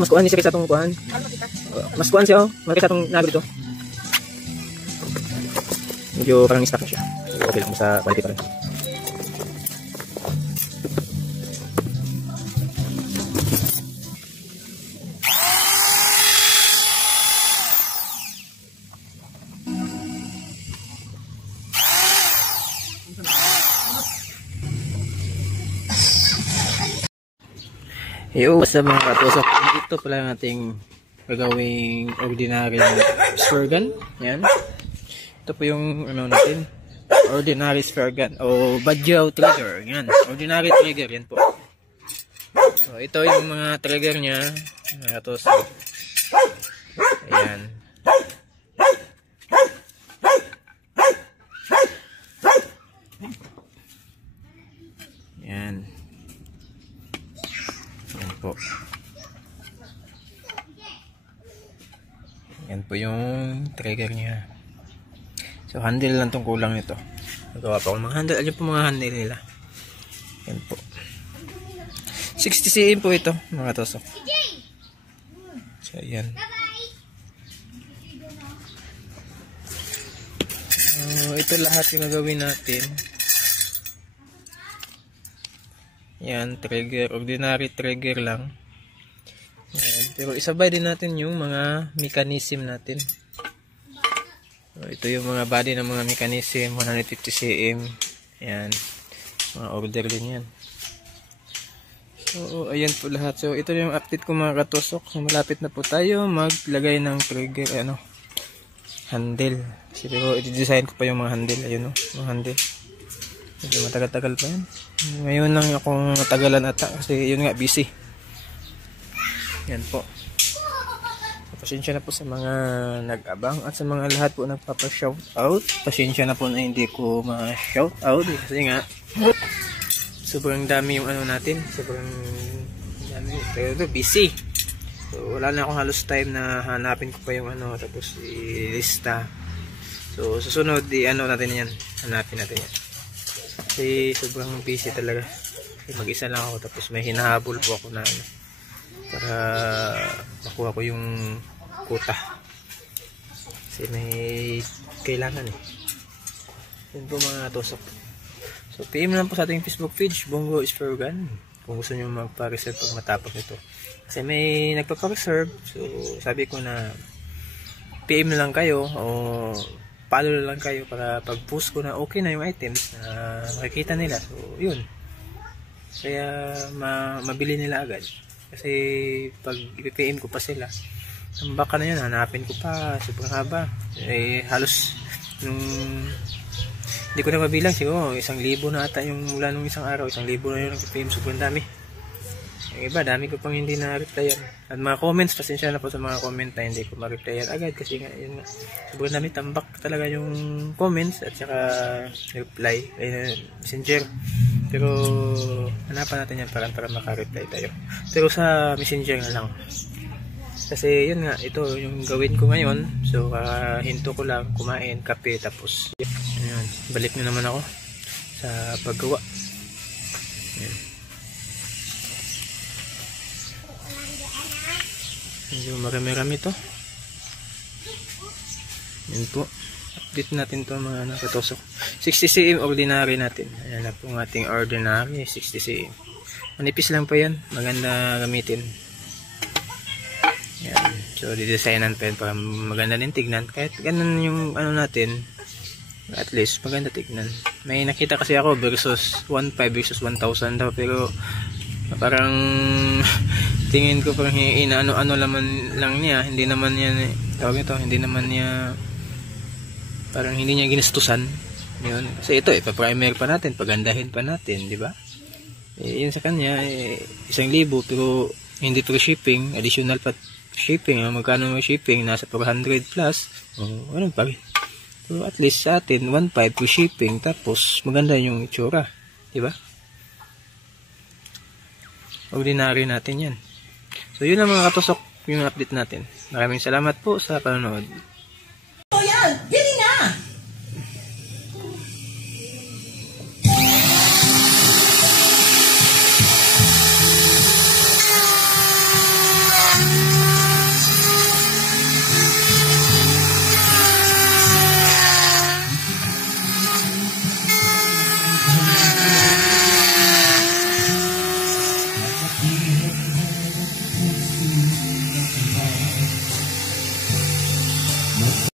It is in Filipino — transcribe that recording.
Mas kuan ni siya kaysa itong kuhan. Mas kuan siya, kaysa itong nagod ito. Medyo parang ni-stuck na siya. Okay lang, sa quality pa rin. Yo, what's up mga katusok? Ito pala yung ating gagawing ordinary spare gun. Yan. Ito po yung ano natin, ordinary spare gun o Badyaw trigger. Yan, ordinary trigger. Yan po. So, ito yung mga trigger nya mga katusok. Ayan. Yan. Yan po. Yan po yung trigger niya. So handle lang tong kulang nito. Nagawa pa akong mga handle. Ayun po mga handle nila. Yan po. 60 cm po ito mga tosok. So yan. Ito lahat yung gagawin natin. Yan, trigger, ordinary trigger lang. Yan. Pero isabay din natin yung mga mechanism natin. So, ito yung mga body ng mga mechanism, 150 cm. Yan, mga order din yan. So, ayan po lahat. So, ito yung update ko mga katusok. So, malapit na po tayo maglagay ng trigger, handle. Kasi pero i-design ko pa yung mga handle. Ayun o, mga handle. Medyo matagal-tagal pa yan. Ngayon lang akong natagalan ata kasi yun nga busy. Yan po. Pasensya na po sa mga nag-abang at sa mga lahat po nagpapa-shoutout. Pasensya na po na hindi ko ma-shoutout kasi nga sobrang dami yung ano natin. Sobrang dami. Pero busy. So wala na akong halos time na hanapin ko pa yung tapos i-lista. So susunod natin yan. Hanapin natin yan. Kasi sobrang busy talaga. Kasi mag-isa lang ako tapos may hinahabol po ako na para makuha ko yung kuta. Kasi may kailangan Yun po mga tosok. So PM lang po sa ating Facebook page, Bongo Spare Gun. Kung gusto nyo magpa-reserve pag matapos ito. Kasi may nagpapa-reserve. So sabi ko na PM lang kayo o follow lang kayo para pag-post ko na okay na yung items na makikita nila. So, yun. Kaya mabili nila agad. Kasi pag i-PM ko pa sila, ang baka na yun, hanapin ko pa. Sobrang haba. Halos nung hindi ko na mabilang. Siguro, 1,000 na ata yung mula nung isang araw. 1,000 na yung nag-PM. Sobrang dami. Yung iba, dami ko pang hindi na-replyan. At mga comments, pasensya na po sa mga comment na hindi ko ma-replyan agad kasi nga, yun nga, sobrang dami, tambak talaga yung comments at saka reply, messenger. Pero hanapan natin yan para maka-reply tayo. Pero sa messenger na lang. Kasi yun nga, ito yung gawin ko ngayon. So hinto ko lang, kumain, kape, tapos ayan, balik na naman ako sa paggawa. Ayan. Medyo marami-rami to. Yan po. Update natin to mga katusok. 60 cm ordinary natin. Ayan na po ang ating ordinary 60 cm. Manipis lang po yan. Maganda gamitin. Yan. So, didesignan pa yan para maganda din tignan. Kahit ganun yung natin, at least maganda tignan. May nakita kasi ako versus 1.5 versus 1,000 daw. Pero parang tingin ko parang ano laman lang niya, hindi naman niya tawag ito, hindi naman niya parang hindi niya ginastusan. Yun. Kasi ito pa-primer pa natin, pagandahin pa natin, di ba? Yun sa kanya 1,000 pero hindi free shipping, additional pa shipping, magkano yung shipping, nasa 400 plus, ano pa rin. So at least sa atin, 1.5 to shipping, tapos maganda yung itsura, diba? Ordinary natin yan. So yun ang mga katusok, yung update natin. Maraming salamat po sa panonood.